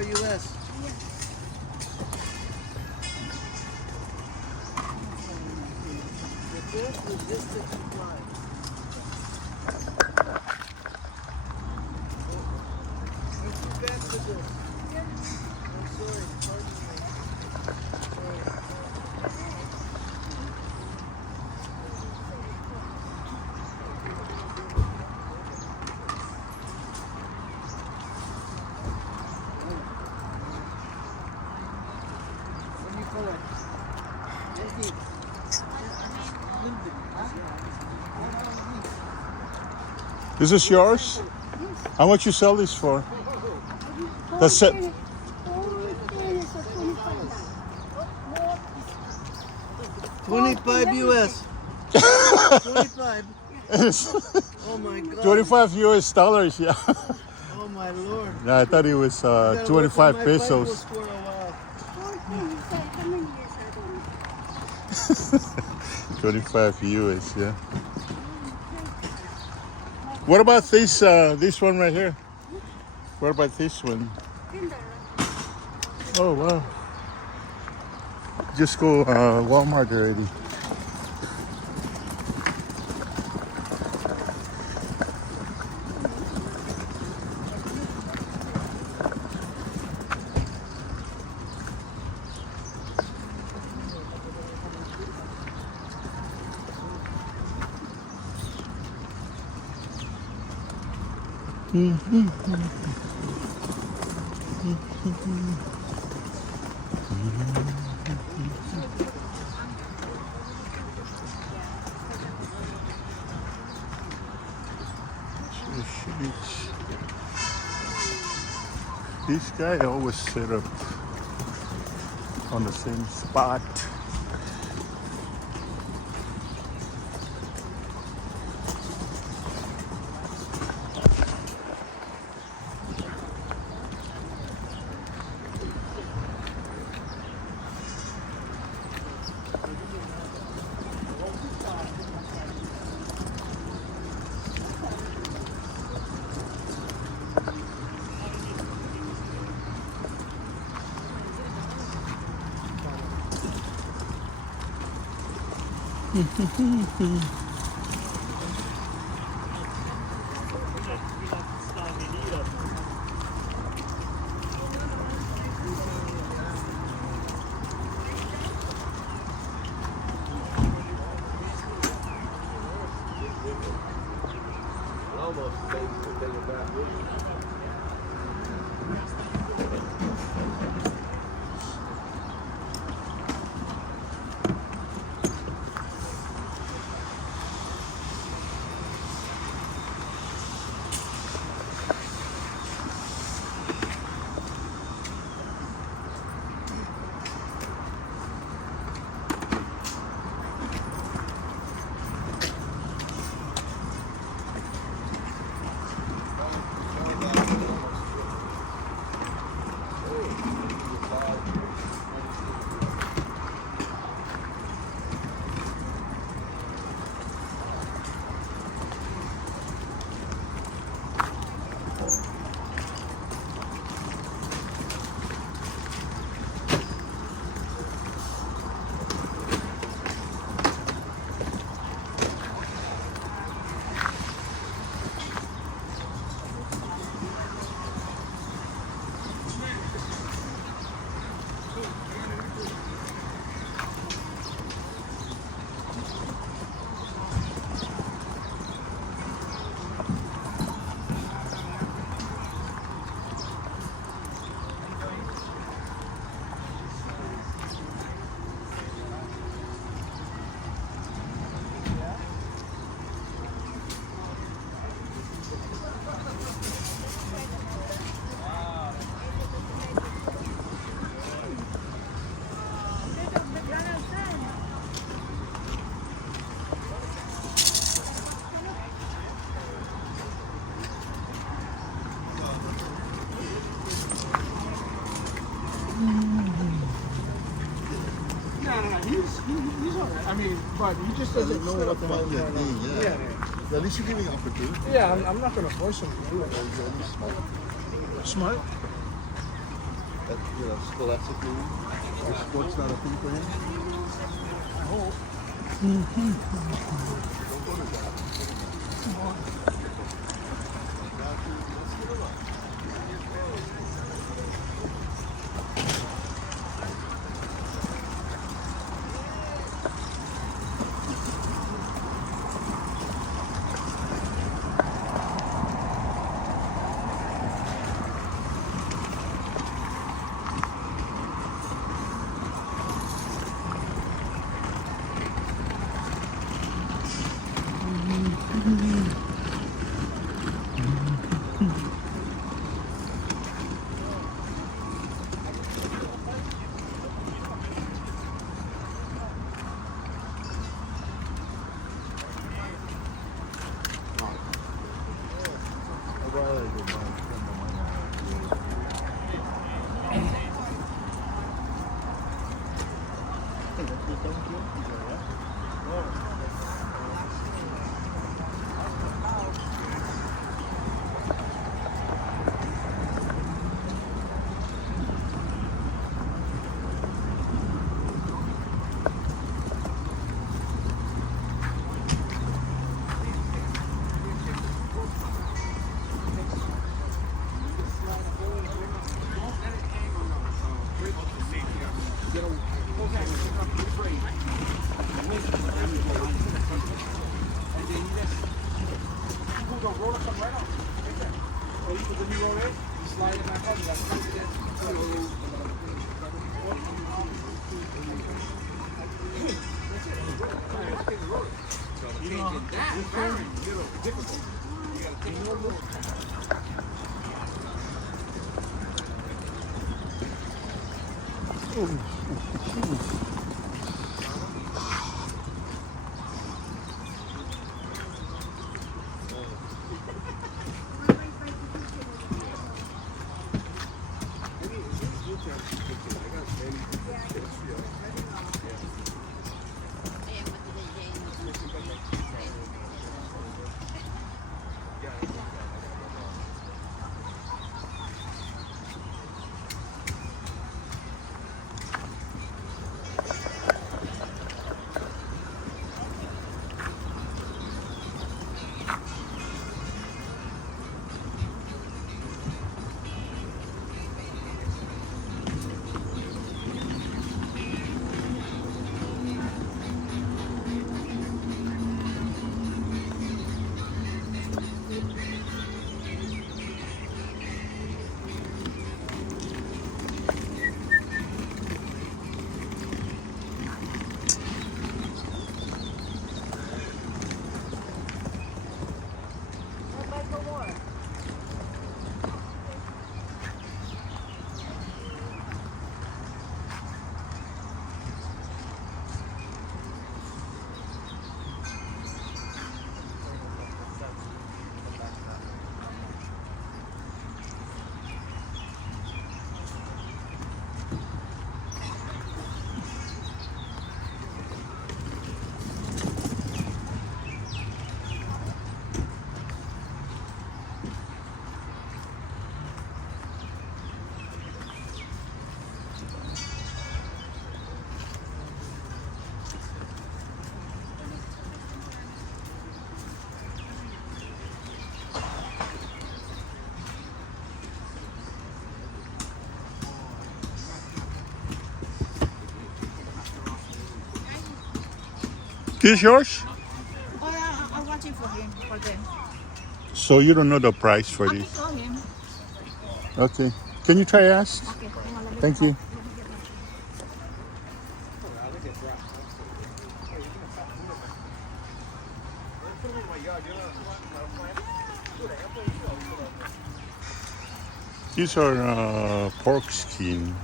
US. The best logistics supply. I'm too bad for this. I'm sorry. Pardon me. Sorry. 'This is yours? How much you sell this for? That's it. 25 US. 25. Oh my God. 25 US dollars, yeah. Oh my Lord. Yeah, I thought it was I gotta work on 25 my pesos. Bibles for a while. 25 US, yeah. What about this one right here? What about this one? Oh wow. Just go Walmart already. This guy always set up on the same spot. He's all right. I mean, but he just doesn't know what the hell is going on. Yeah. At least you're giving opportunity. Yeah, I'm not going to force him to do it. Smart. scholastically, sports not a thing for him. I hope. This yours? Oh, yeah, I'm watching for him, for them. So you don't know the price for I can this? call him. Okay. Can you try ask? Okay, hang on, let me Thank call. you. These are pork skin,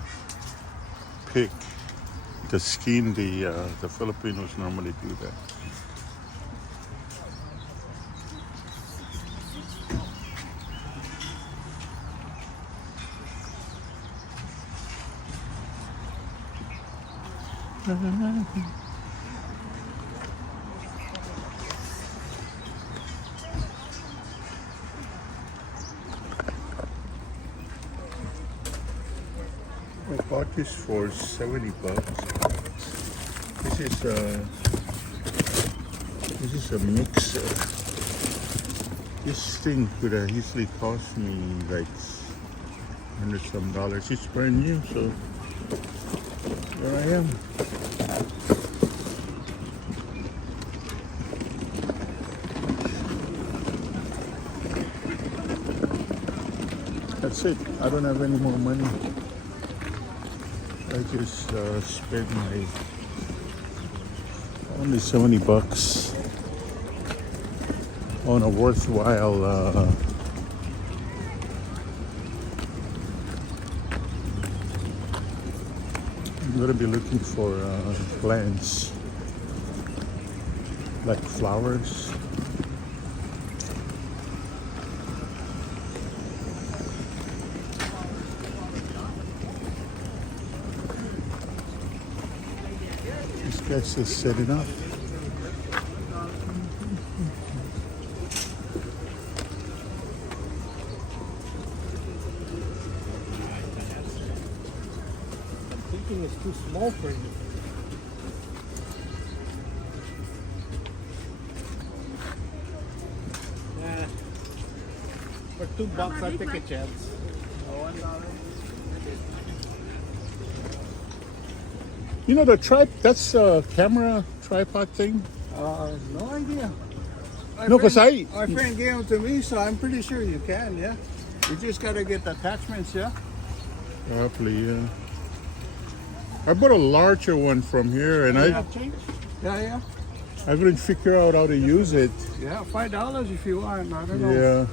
pig. The skin, the Filipinos normally do that. fish for 70 bucks. This is a mixer. This thing could have easily cost me like $100 some. It's brand new, so there I am. That's it. I don't have any more money. I just spent my only 70 bucks on a worthwhile I'm gonna be looking for plants like flowers. This guy's just setting up. Thinking it's too small for you. Yeah. For $2, I take a chance. You know that's a camera tripod thing? No idea. No, because My friend gave them to me, so I'm pretty sure you can, yeah. You just gotta get the attachments, yeah? Probably, yeah. I bought a larger one from here and Yeah, yeah. I couldn't figure out how to use it. Yeah, $5 if you want. I don't know. Yeah.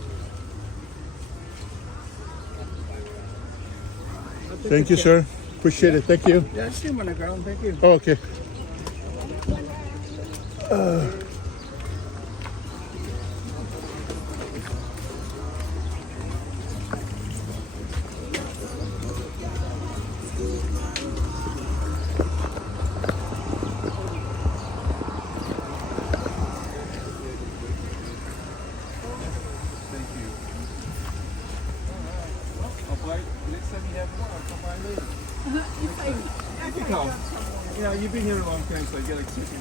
Thank you, sir. Appreciate it. Thank you. Yeah, I see him on the ground. Thank you. Oh, okay. Next time you have more, I'll come by later. You can come. Yeah, you've been here a long time, so I get excited.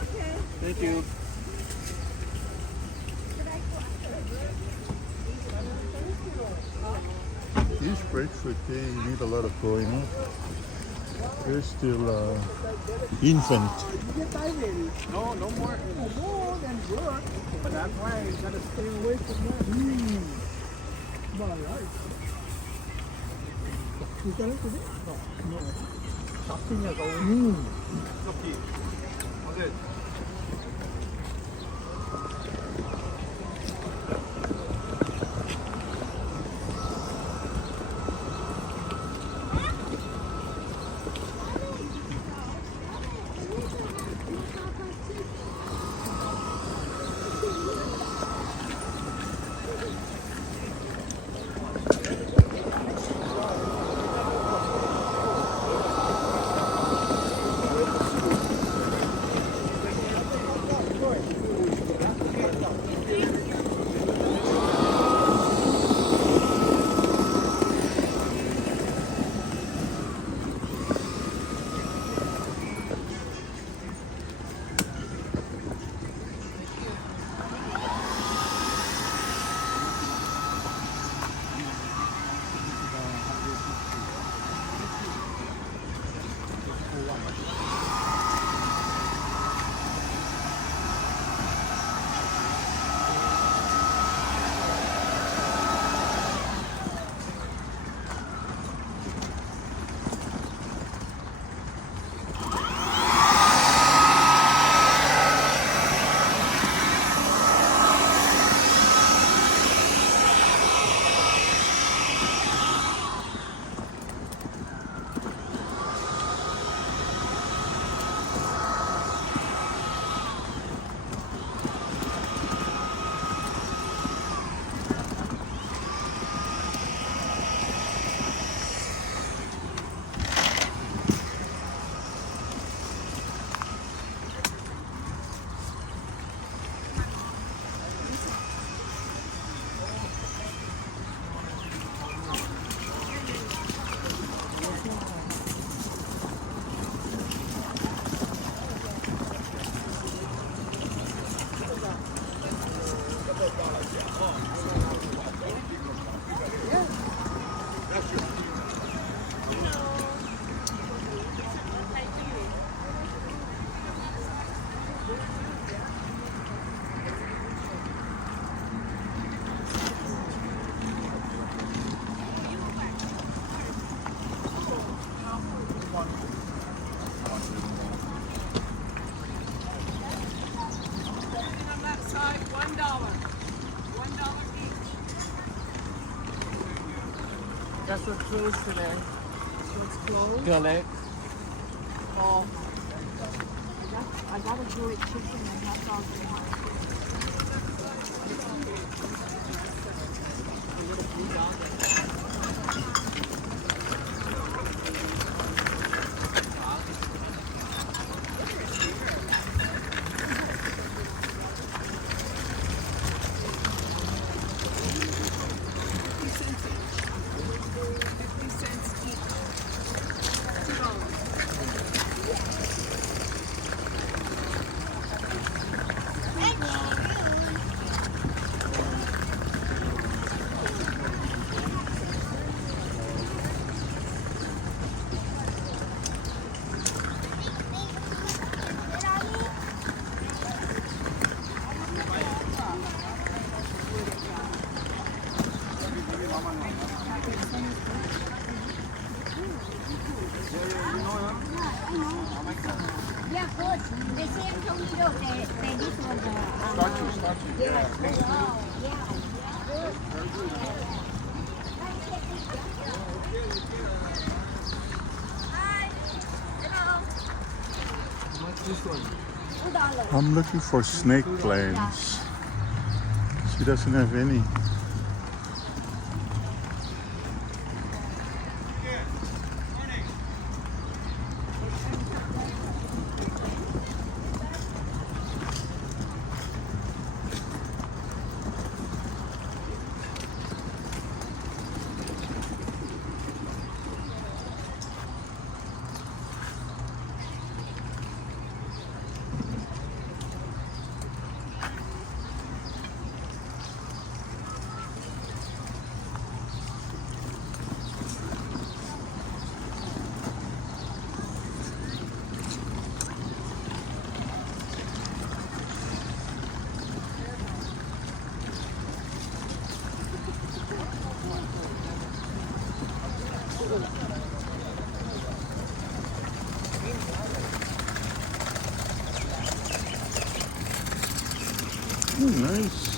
Okay. Thank you. These grapefruit, they need a lot of growing up. They're still infant. No, no more. No more than good. But that's why you gotta stay away from that. All right. You got it today? No. Something is always. Okay. Okay. That's what closed today. So it's closed. Correct. Oh. I got a grilled chicken and hot dog in my Yeah, good. The same tornado, this was Starchy. Yeah. wow, yeah. Good. What's this one? $2. I'm looking for snake plants. She doesn't have any. Oh, nice.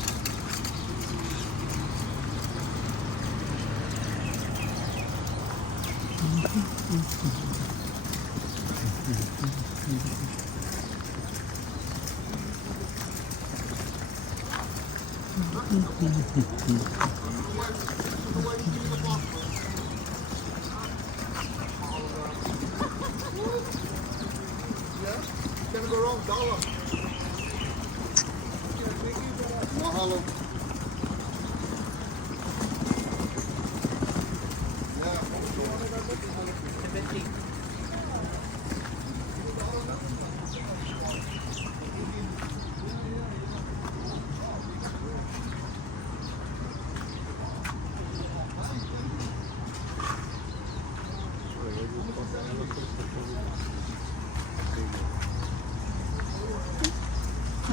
Can't go wrong, dollar. Mahalo.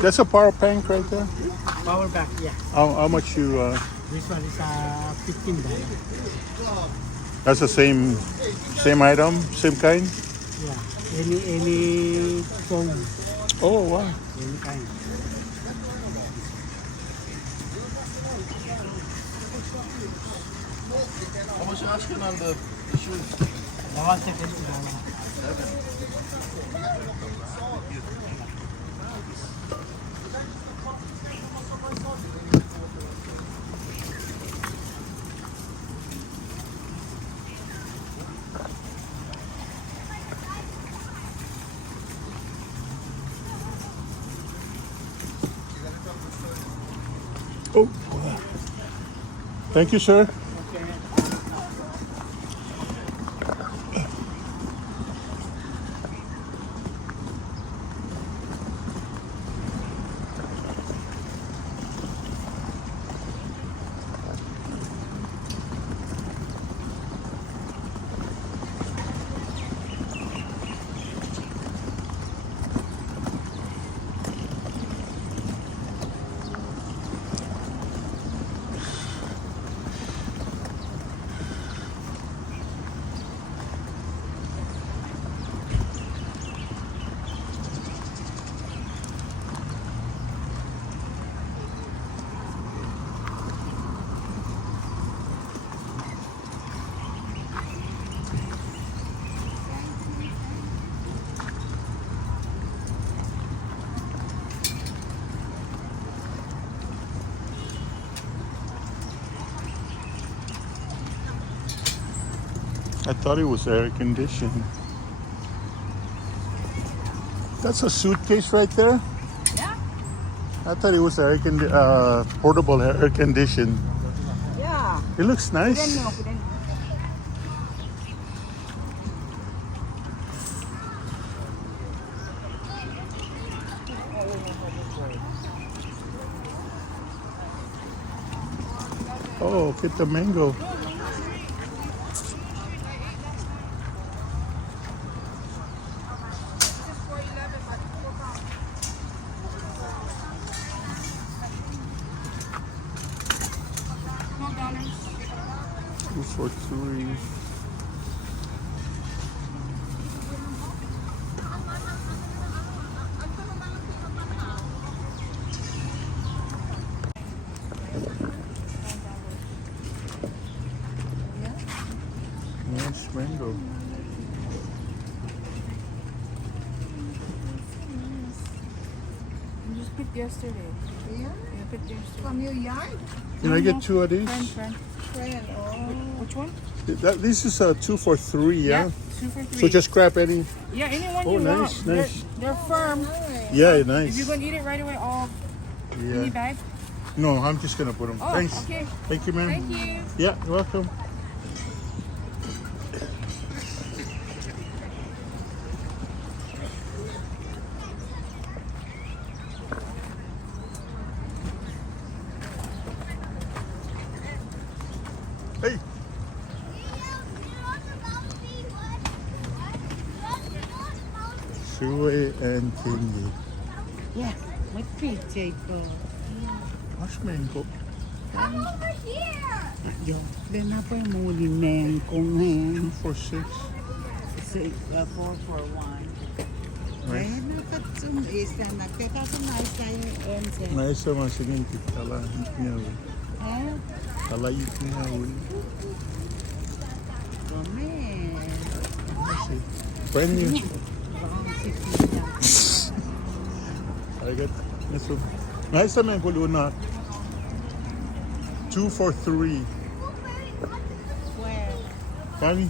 That's a power bank right there. Power bank, yeah. How much you? This one is $15. That's the same item, same kind. Yeah. Any phone, Oh wow. any kind. How much you asking on the shoes? One second. Oh. Thank you, sir. I thought it was air conditioned. That's a suitcase right there? Yeah. I thought it was portable air conditioned. Yeah. It looks nice. Oh, get the mango. Two for $3. Nice mango. You just picked yesterday. Yeah? You picked yesterday. From your yard? Can I get two of these? Friend. Which one? This is a 2 for $3, yeah? 2 for 3. So just grab any. Yeah, anyone Oh, you nice, want. nice. They're firm. Yeah, If nice. you're going to eat it right away, all in your Yeah. bag. No, I'm just gonna put them. Oh, Thanks. okay. Thank you, ma'am. Thank you. Yeah, you're welcome. Hey. Shui and Tingy. Yeah, may PJ ko. Mas mango. Come over here. Yo, then na po yung muli men kung 2 for $6. 4 for 1. Nice. Eh, nakatsum isa, nagkakasumay sa'yo, Enze. Nice sama seguinte. Ela tinha. Eh, Ela tinha. Romen. Brand new. Baka sikiya. I got this one. Nice mango Luna. 2 for $3. Where? Funny.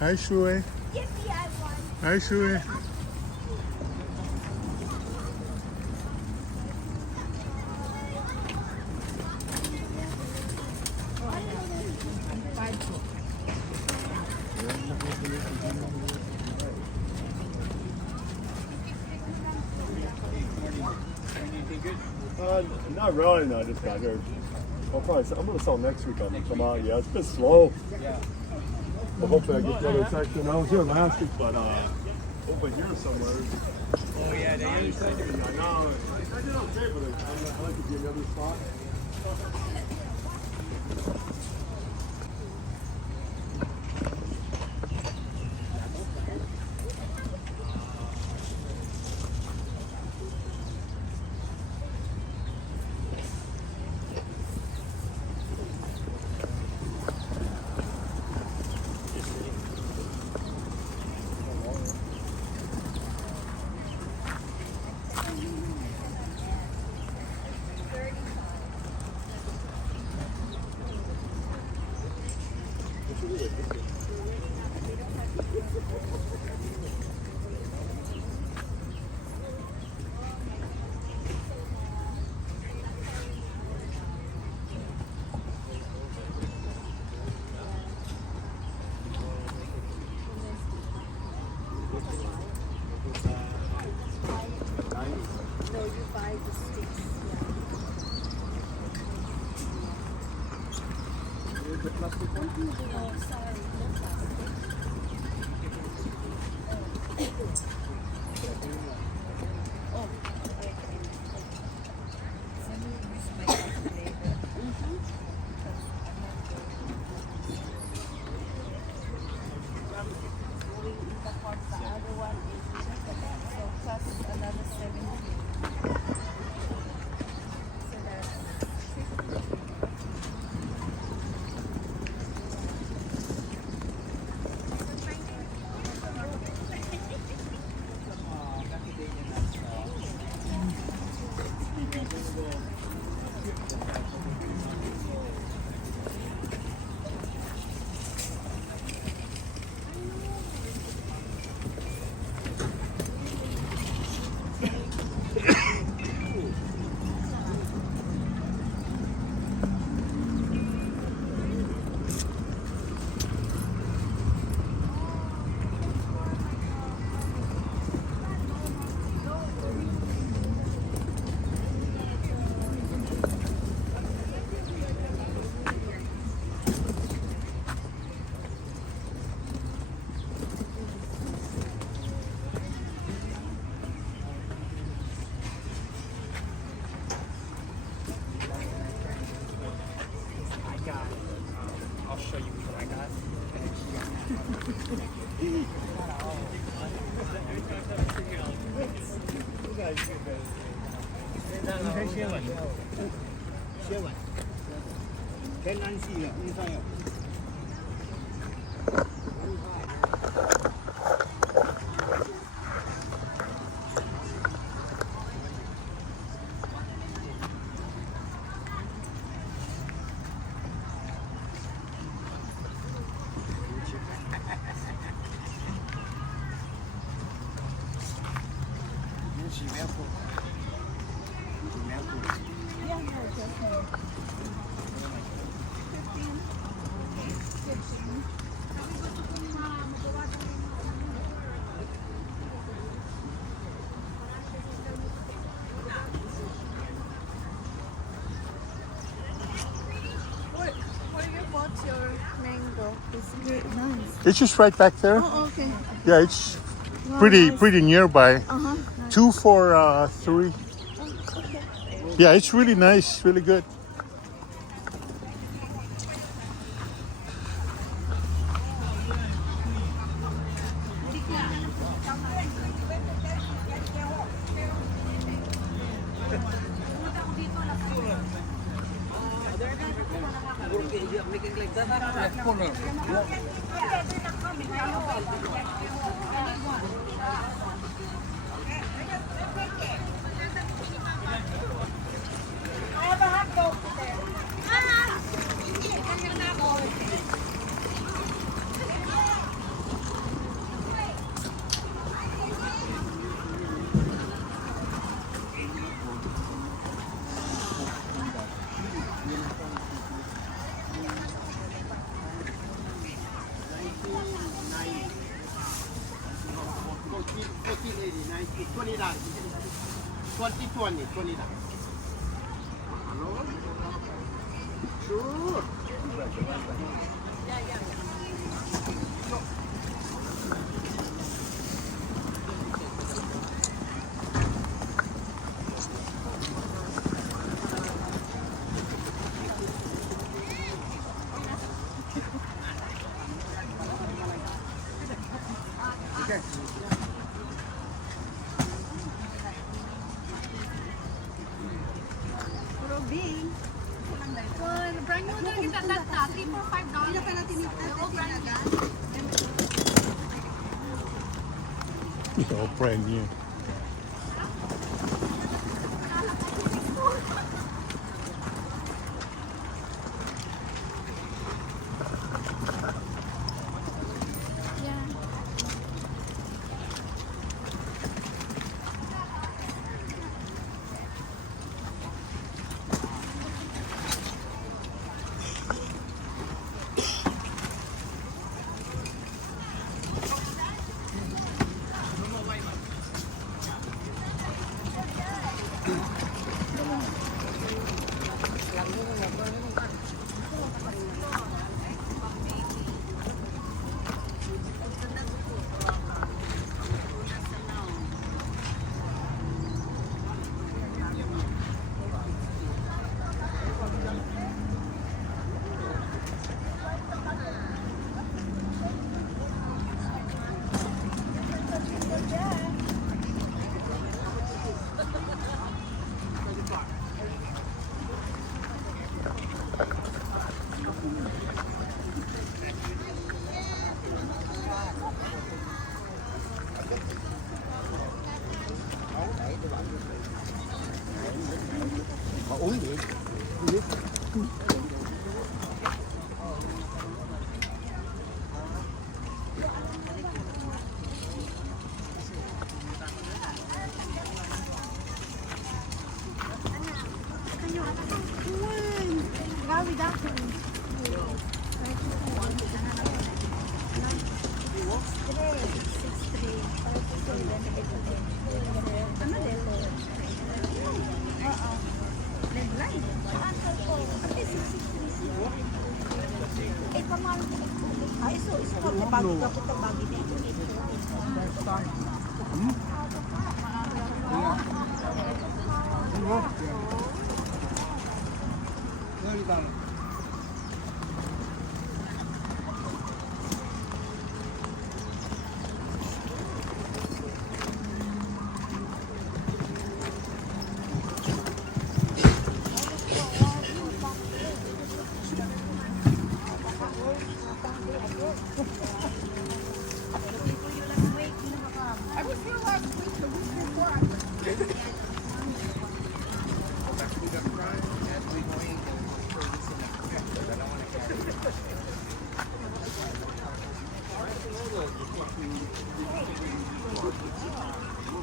Hi, Shui. Yippee, I won. Hi, Shui. Not really, no, I just got here. I'm going to sell next week on come out. Yeah, it's been slow. Well, hopefully I get another section. I was here last week, but over here somewhere. Oh yeah, they I know. I did okay, but I'd like to be another spot. 开先碗，先碗，天然细的，你上有。 What's your mango? It's good, nice. It's just right back there. Oh, okay. Yeah, it's Wow, pretty nice. nearby. Uh-huh. 2 for 3. Yeah, it's really nice, really good. Brand new na kita data, $3 for $5. It's all brand new.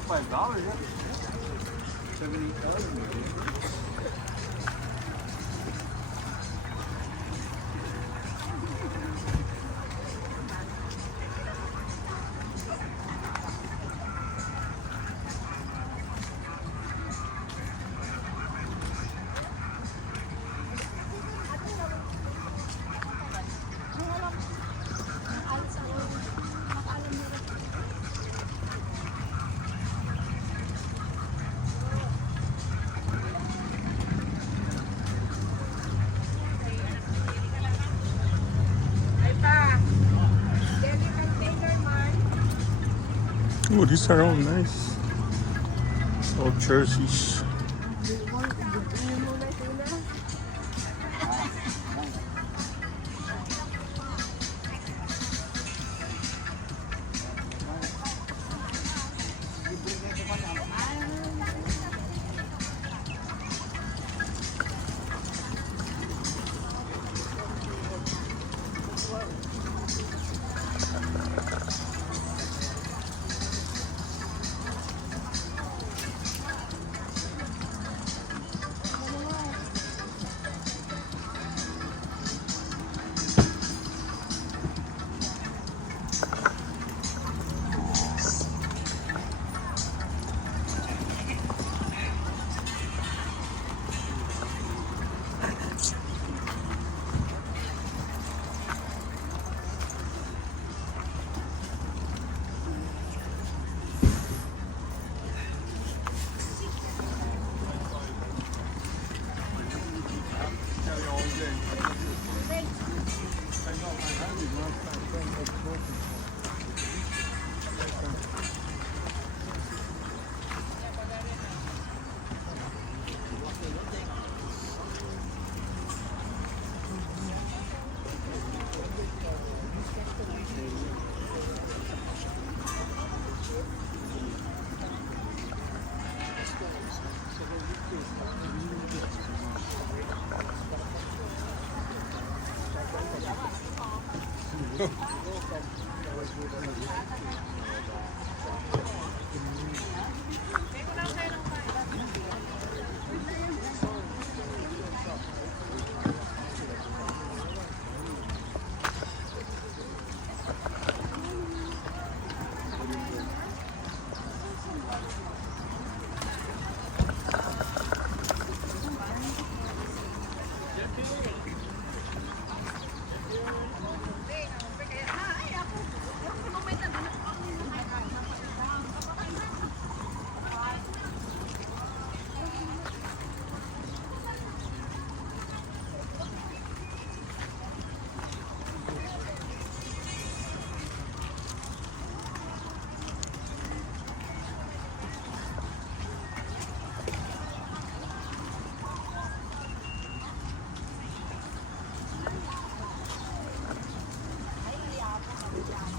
$25, yeah. 70,000 maybe. Oh, these are all nice. All jerseys.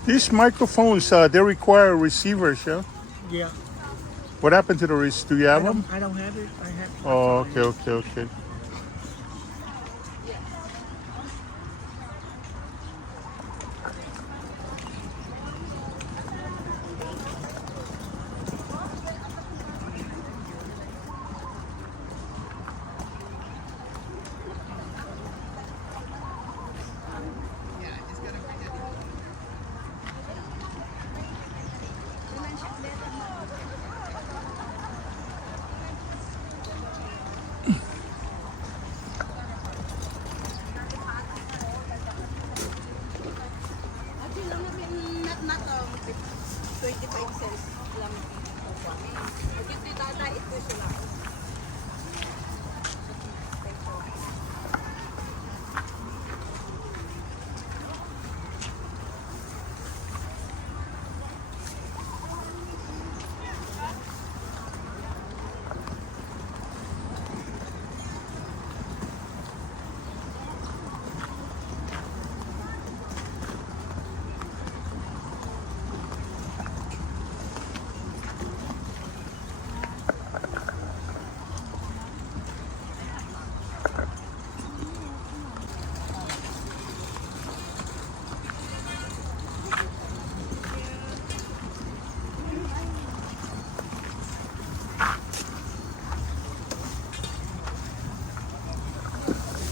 These microphones, they require receivers, yeah? Yeah. What happened to the do you have them? I don't have it. I have. Oh, okay.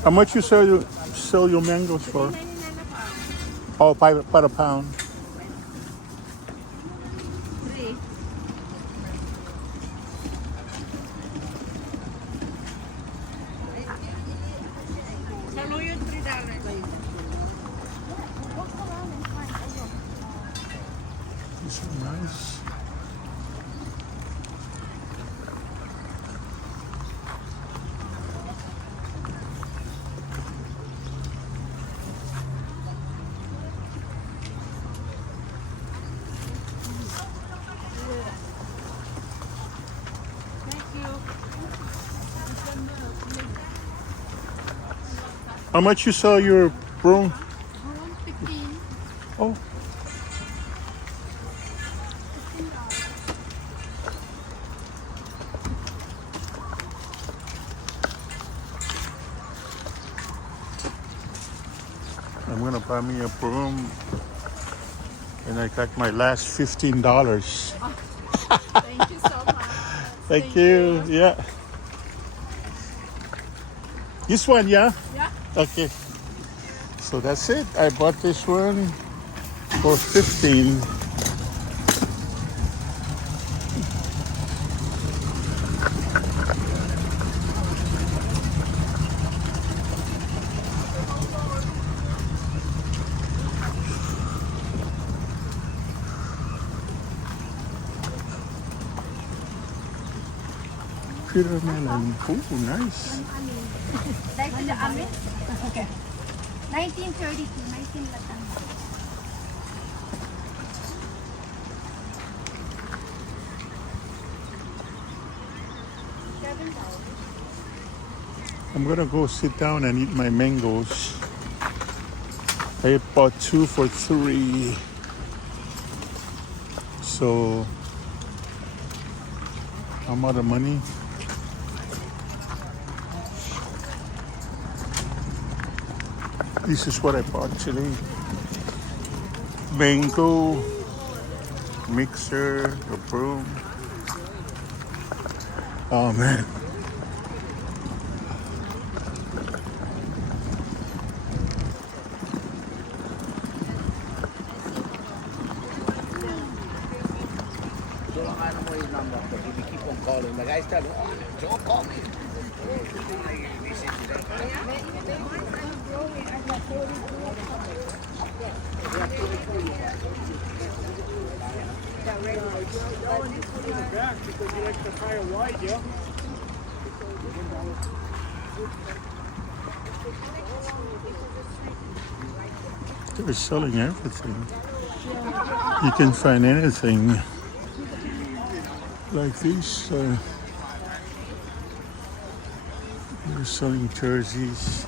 How much you sell your mangoes for? Oh, by a pound. These are nice. How much you sell your broom? 15. Oh. I'm gonna buy me a broom, and I got my last $15. Thank you so much. Thank you. Yeah. This one, yeah? Yeah. Okay. So that's it. I bought this one for 15. Peter melon. Ooh, nice. Like the amin? Okay. 1932, 19 Latam. I'm gonna go sit down and eat my mangoes. I bought 2 for $3. So I'm out of money. This is what I bought today. Mango, mixer, a broom. Oh man. He keep on calling. The guy's telling, oh, don't call me. Back because he likes to fire wide, yeah? They're selling everything. You can find anything like these. They're selling jerseys.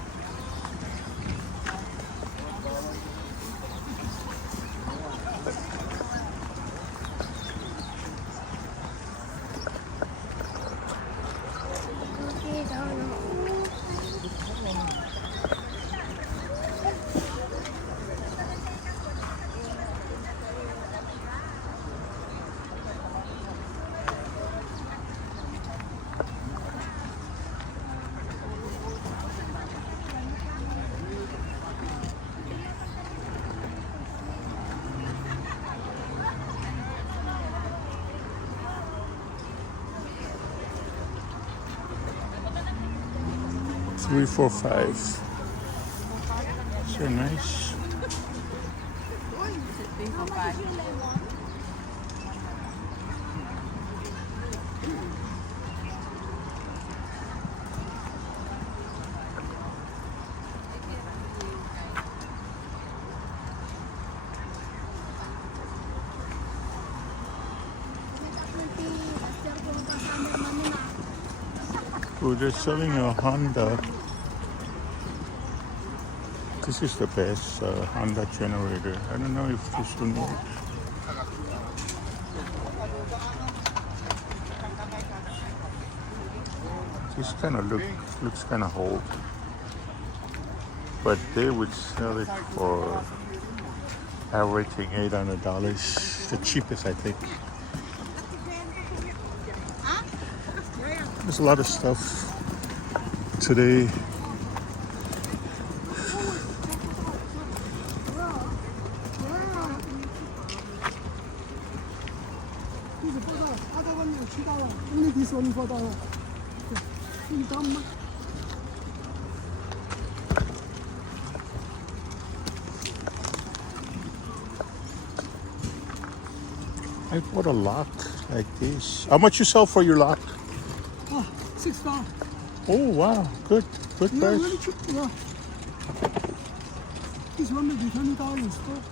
Three, four, five. So nice. Oh, they're selling a Honda. This is the best Honda generator. I don't know if this one works. This kind of looks kind of old, but they would sell it for averaging $800. The cheapest, I think. There's a lot of stuff today $4. Only this only $4. You dumb. I bought a lock like this. How much you sell for your lock? Oh, $6. Oh wow, good Yeah, price. really cheap. Yeah. This one maybe $20 in store.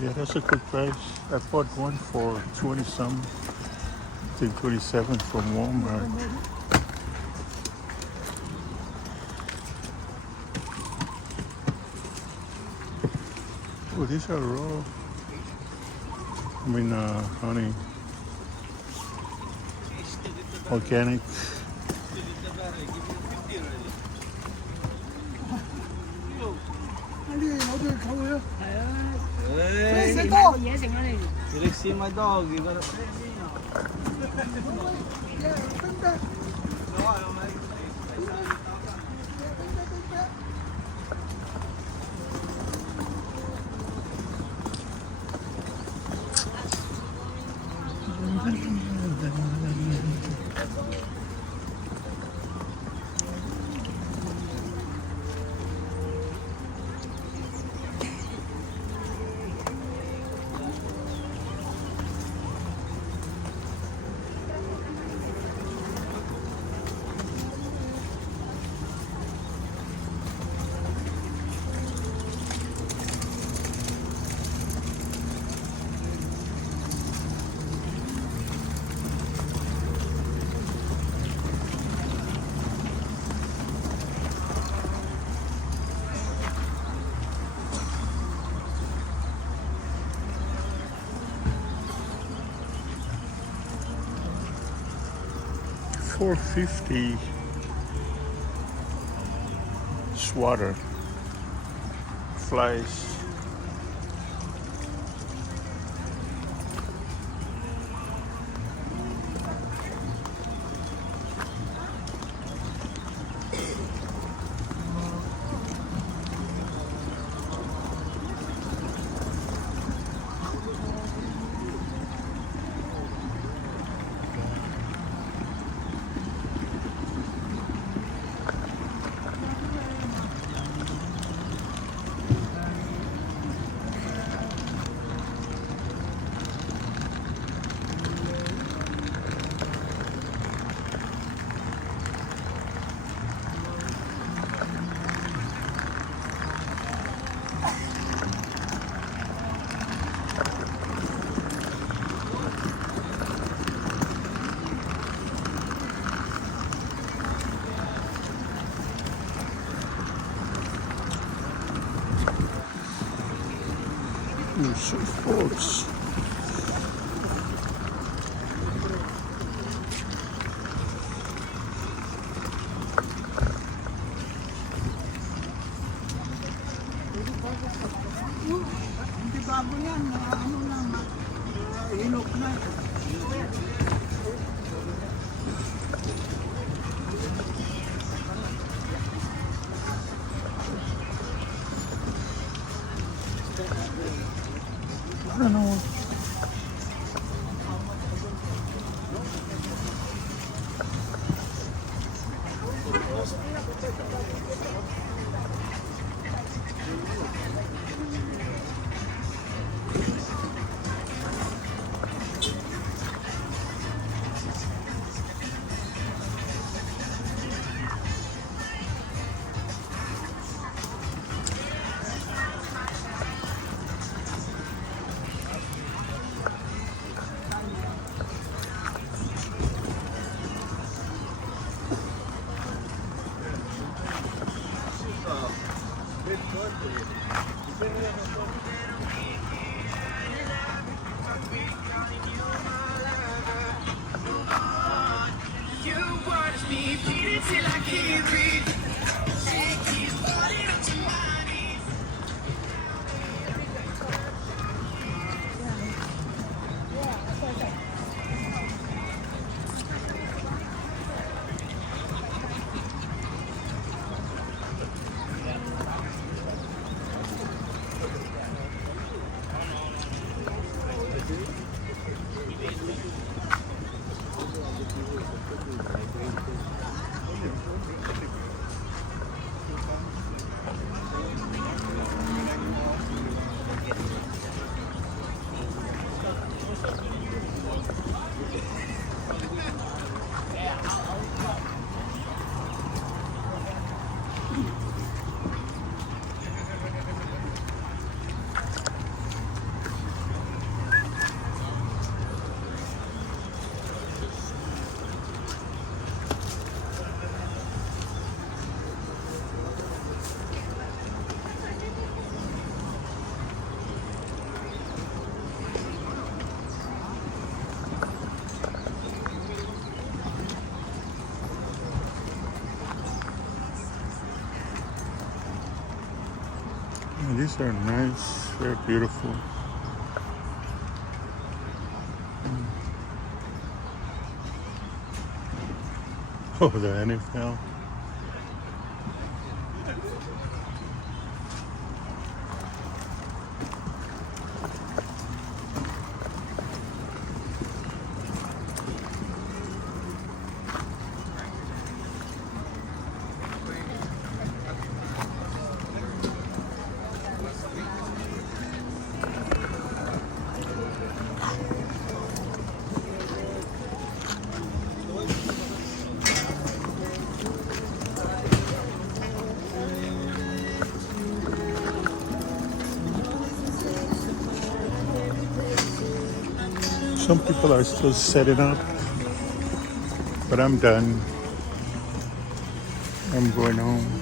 Yeah, that's a good price. I bought one for 20 some, I think 27 from Walmart. Oh, these are raw. I mean, honey. Organic. Andy, 어디 가고요? Hey, Say go. you like see my dog? You gotta pay me now. Yeah, come back. No, I don't like. $4.50 swatter flies. Surfboards. Hindi bago yan. Ano na, hinok na. I don't know. these are nice. Very beautiful. Oh, the NFL. Some people are still setting up, but I'm done. I'm going home.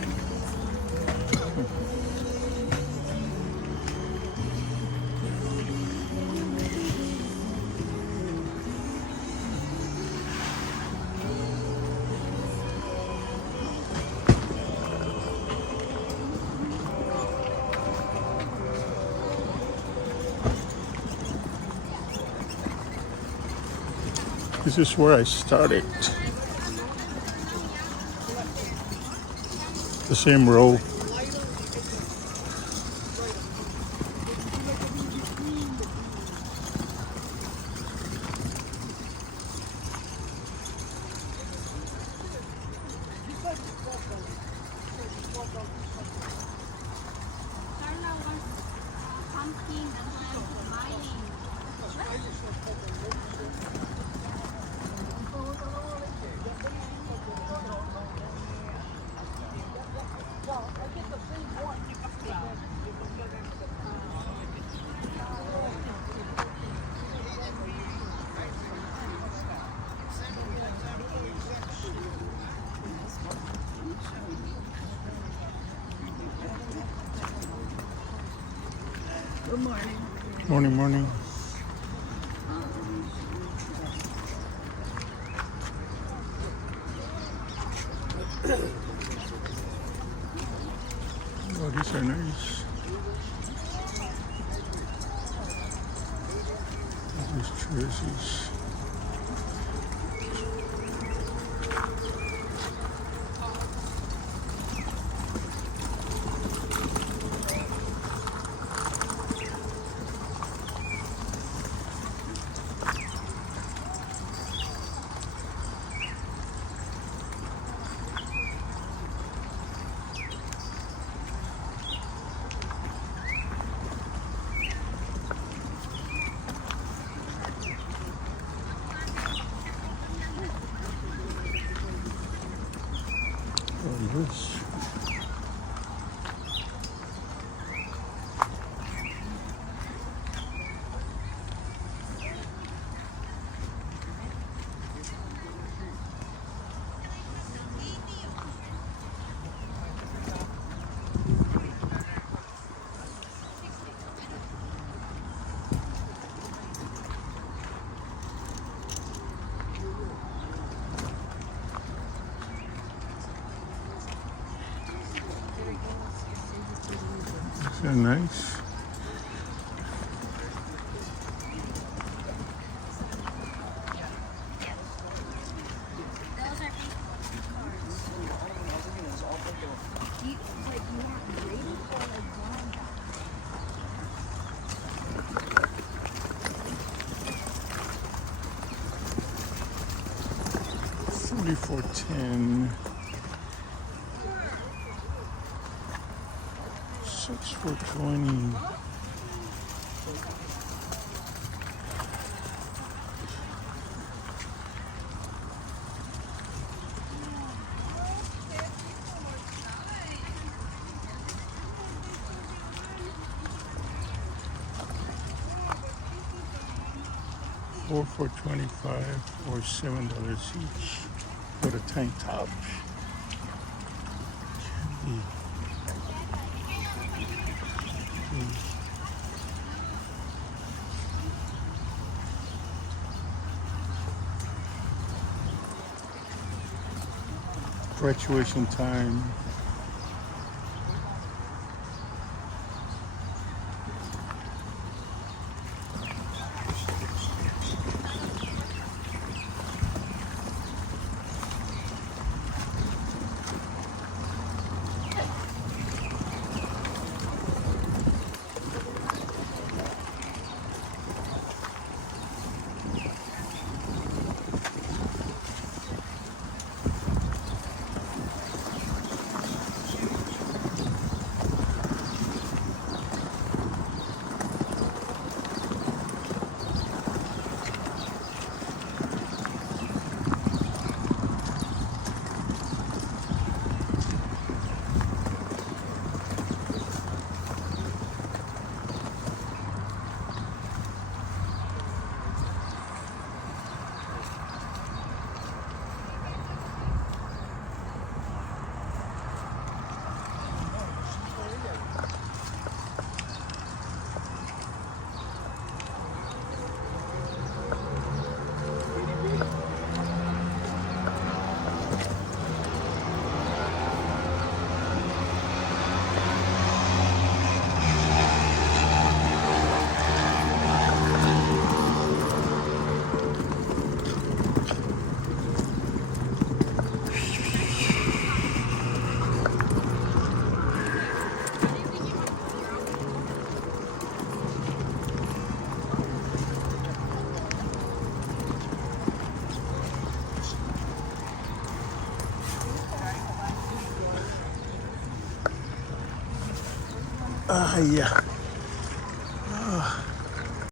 This is where I started. The same row. Good morning. Morning, morning. Oh, these are nice. These jerseys. This. They're nice. $44.10. 6 for $20. $4 for $25 or $7 each for the tank top. Graduation time. Yeah.